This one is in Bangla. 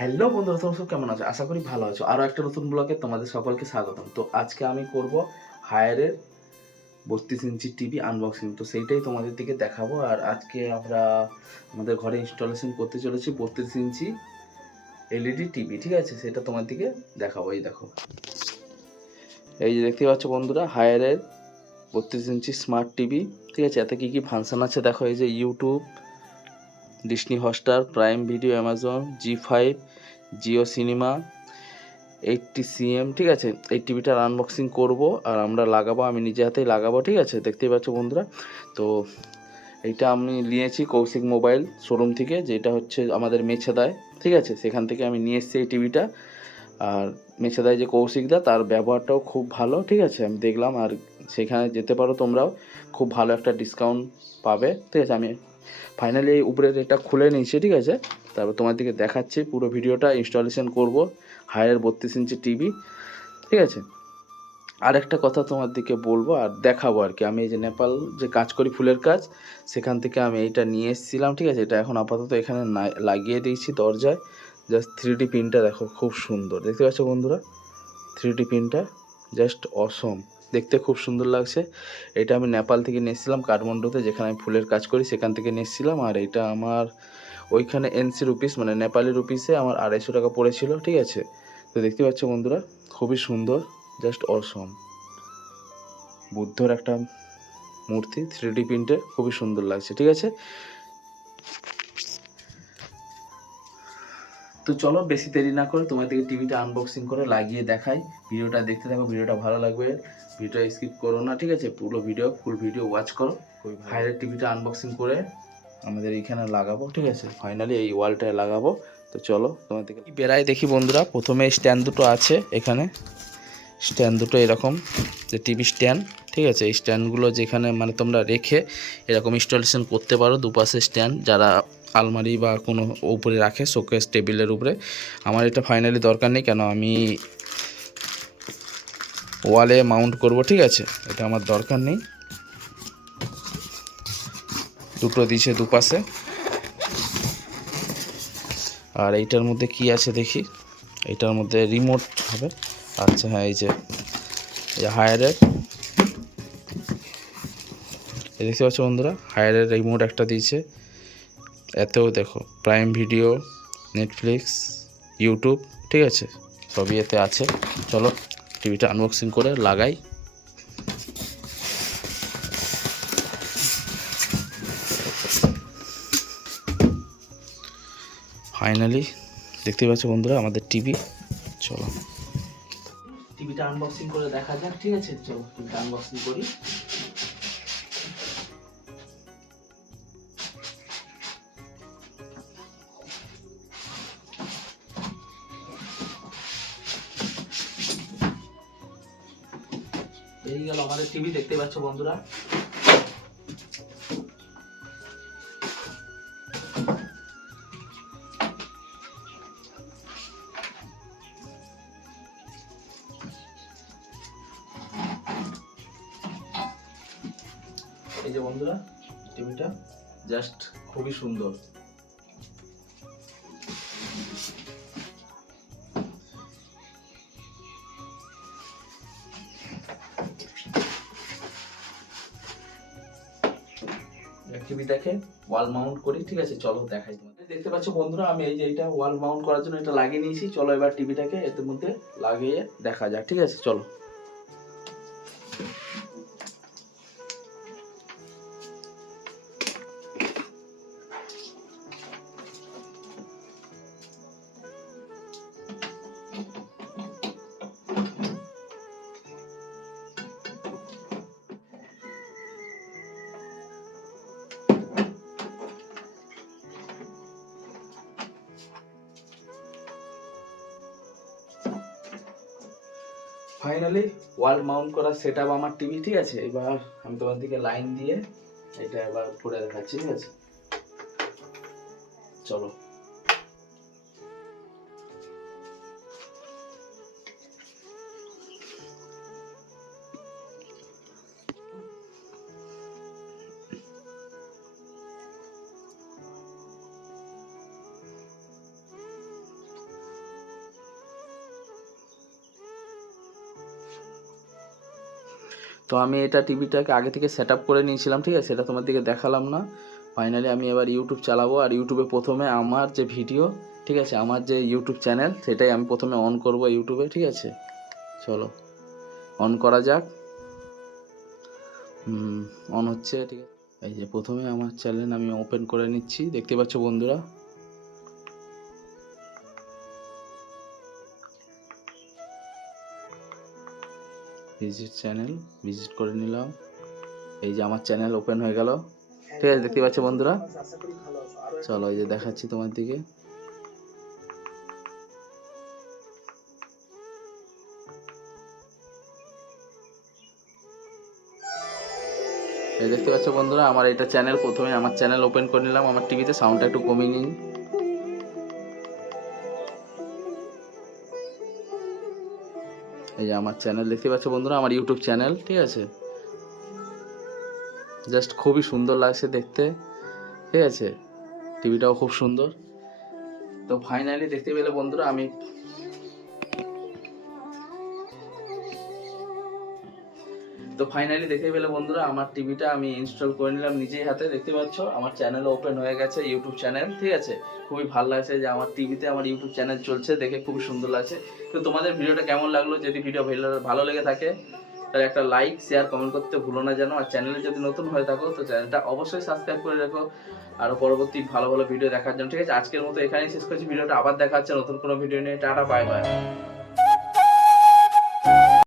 হ্যালো বন্ধুরা, তোমরা সব কেমন আছো? আশা করি ভালো আছো। আরও একটা নতুন ব্লগে তোমাদের সকলকে স্বাগতম। তো আজকে আমি করব হায়ারের বত্রিশ ইঞ্চি টিভি আনবক্সিং তো সেইটাই তোমাদের দিকে দেখাবো। আর আজকে আমরা আমাদের ঘরে ইনস্টলেশন করতে চলেছি বত্রিশ ইঞ্চি এলইডি টিভি, ঠিক আছে? সেটা তোমার দিকে দেখাবো, এই দেখো। এই যে দেখতে পাচ্ছ বন্ধুরা হায়ারের বত্রিশ ইঞ্চি স্মার্ট টিভি, ঠিক আছে? এতে কী কী ফাংশন আছে? দেখো এই যে YouTube Disney Hotstar, Prime Video, Amazon Zee five Jio Cinema, eighty CM, ঠিক আছে? এই টিভিটার আনবক্সিং করব আর আমরা লাগাবো, আমি নিজে হাতেই লাগাবো, ঠিক আছে? দেখতেই পাচ্ছ বন্ধুরা? তো এইটা আমি নিয়েছি কৌশিক মোবাইল শোরুম থেকে, যেটা হচ্ছে আমাদের মেছেদায়, ঠিক আছে? সেখান থেকে আমি নিয়ে এসেছি এই টিভিটা। আর মেছেদায় যে কৌশিকদা, তার ব্যবহারটাও খুব ভালো, ঠিক আছে? আমি দেখলাম আর সেখানে যেতে পারো তোমরাও। খুব ভালো একটা ডিসকাউন্ট পাবে, ঠিক আছে? আমি ফাইনালি এই উপরের এটা খুলে নিয়েছি, ঠিক আছে? তারপর তোমার দিকে দেখাচ্ছি পুরো ভিডিওটা ইনস্টলেশন করব হায়ার বত্রিশ ইঞ্চি টিভি ঠিক আছে? আর একটা কথা তোমার দিকে বলব, আর দেখাবো আর কি। আমি এই যে নেপাল যে কাজ করি, ফুলের কাজ, সেখান থেকে আমি এইটা নিয়ে এসেছিলাম, ঠিক আছে? এটা এখন আপাতত এখানে লাগিয়ে দিয়েছি দরজায়। জাস্ট থ্রি ডি প্রিন্টটা দেখো, খুব সুন্দর। দেখতে পাচ্ছ বন্ধুরা? থ্রি ডি প্রিন্টটা জাস্ট অসম দেখতে খুব সুন্দর লাগছে। এটা আমি নেপাল থেকে নিয়ে এসেছিলাম, কাঠমান্ডুতে, যেখানে আমি ফুলের কাজ করি, সেখান থেকে নিয়ে এসেছিলাম। আর এটা আমার ওইখানে এনসি রুপিস মানে নেপালি রুপিসে আমার আড়াইশো টাকা পড়েছিল, ঠিক আছে? তো দেখতে পাচ্ছ বন্ধুরা, খুবই সুন্দর জাস্ট অসম বুদ্ধর একটা মূর্তি থ্রি ডি প্রিন্টে খুবই সুন্দর লাগছে, ঠিক আছে? তো চলো বেশি দেরি না করে তোমাদেরকে টিভিটা আনবক্সিং করে লাগিয়ে দেখাই। ভিডিওটা দেখতে থাকো ভিডিওটা ভালো লাগবে। ভিডিওটা স্কিপ করো না ঠিক আছে? পুরো ভিডিও ফুল ভিডিও ওয়াচ করো। হাইরের টিভিটা আনবক্সিং করে আমাদের এইখানে লাগাবো ঠিক আছে? ফাইনালি এই ওয়ালটায় লাগাবো। তো চলো তোমাদেরকে বেড়াই দেখি বন্ধুরা প্রথমে স্ট্যান্ড দুটো আছে এখানে। স্ট্যান্ড দুটো এরকম যে টিভি স্ট্যান্ড ঠিক আছে? এই স্ট্যান্ডগুলো যেখানে মানে তোমরা রেখে এরকম ইনস্টলেশন করতে পারো দুপাশে স্ট্যান্ড যারা আলমারি বা কোনো উপরে রাখে শোকেস টেবিলের উপরে। আমার এটা ফাইনালি দরকার নেই, কেন আমি ওয়ালে মাউন্ট করব, ঠিক আছে? এটা আমার দরকার নেই। দুটো দিছে দুপাশে। আর এইটার মধ্যে কি আছে দেখি? এইটার মধ্যে রিমোট হবে। আচ্ছা হ্যাঁ এই যে হায়ারের দেখতে পাচ্ছ বন্ধুরা হায়ারের রিমোট একটা দিয়েছে। এতেও দেখো প্রাইম ভিডিও নেটফ্লিক্স ইউটিউব ঠিক আছে? সবই এতে আছে। চলো টিভিটা আনবক্সিং করে লাগাই। ফাইনালি দেখতে পাচ্ছ বন্ধুরা, আমাদের টিভি চলো। টিভিটা আনবক্সিং করে দেখা যাক, ঠিক আছে? চলো টিভিটা আনবক্সিং করি। এই গেল আমাদের টিভি দেখতে পাচ্ছ বন্ধুরা। এই যে বন্ধুরা টিভিটা জাস্ট খুবই সুন্দর। টিভি দেখে ওয়াল মাউন্ট করি, ঠিক আছে? চলো দেখাই তোমাদের। দেখতে পাচ্ছ বন্ধুরা, আমি এই যে এটা ওয়াল মাউন্ট করার জন্য এটা লাগিয়ে নিয়েছি। চলো এবার টিভিটাকে এর মধ্যে লাগিয়ে দেখা যাক, ঠিক আছে? চলো। ফাইনালি ওয়াল মাউন্ট করা সেট আপ আমার টিভি ঠিক আছে? এবার আমি তোমার দিকে লাইন দিয়ে এটা এবার করে দেখাচ্ছি, ঠিক আছে? চলো। তো আমি এটা টিভিটাকে আগে থেকে সেট করে নিয়েছিলাম, ঠিক আছে? সেটা তোমাদেরকে দেখালাম না। ফাইনালি আমি এবার ইউটিউব চালাবো, আর ইউটিউবে প্রথমে আমার যে ভিডিও ঠিক আছে? আমার যে ইউটিউব চ্যানেল সেটাই আমি প্রথমে অন করব ইউটিউবে ঠিক আছে? চলো অন করা যাক। অন হচ্ছে, ঠিক আছে? এই যে প্রথমে আমার চ্যানেল আমি ওপেন করে নিচ্ছি। দেখতে পাচ্ছ বন্ধুরা? ভিজিট চ্যানেল ভিজিট করে নিলাম। এই যে আমার চ্যানেল ওপেন হয়ে গেল। ঠিক আছে দেখতে পাচ্ছ বন্ধুরা? চলো এই যে দেখাচ্ছি তোমার দিকে। এই দেখতে পাচ্ছ বন্ধুরা আমার এটা চ্যানেল প্রথমে আমার চ্যানেল ওপেন করে নিলাম। আমার টিভিতে সাউন্ডটা একটু কমিয়ে নিন। এই যে আমার চ্যানেল দেখতে পাচ্ছ বন্ধুরা, আমার ইউটিউব চ্যানেল ঠিক আছে? জাস্ট খুবই সুন্দর লাগছে দেখতে, ঠিক আছে? টিভিটাও খুব সুন্দর। তো ফাইনালি দেখতে পেলে বন্ধুরা, আমি তো ফাইনালি দেখে পেলে বন্ধুরা, আমার টিভিটা আমি ইনস্টল করে নিলাম নিজেই হাতে, দেখতে পাচ্ছ? আমার চ্যানেল ওপেন হয়ে গেছে ইউটিউব চ্যানেল ঠিক আছে? খুবই ভালো লাগছে যে আমার টিভিতে আমার ইউটিউব চ্যানেল চলছে, দেখে খুবই সুন্দর লাগছে। তো তোমাদের ভিডিওটা কেমন লাগল? যদি ভিডিও ভালো- লেগে থাকে, তাহলে একটা লাইক শেয়ার কমেন্ট করতে ভুলো না যেন। আর চ্যানেলে যদি নতুন হয়ে থাকো, তো চ্যানেলটা অবশ্যই সাবস্ক্রাইব করে রাখো। আর পরবর্তী ভালো ভালো ভিডিও দেখার জন্য, ঠিক আছে? আজকের মতো এখানেই শেষ করছি। ভিডিওটা আবার দেখা হচ্ছে নতুন কোনো ভিডিও নিয়ে। Tata bye bye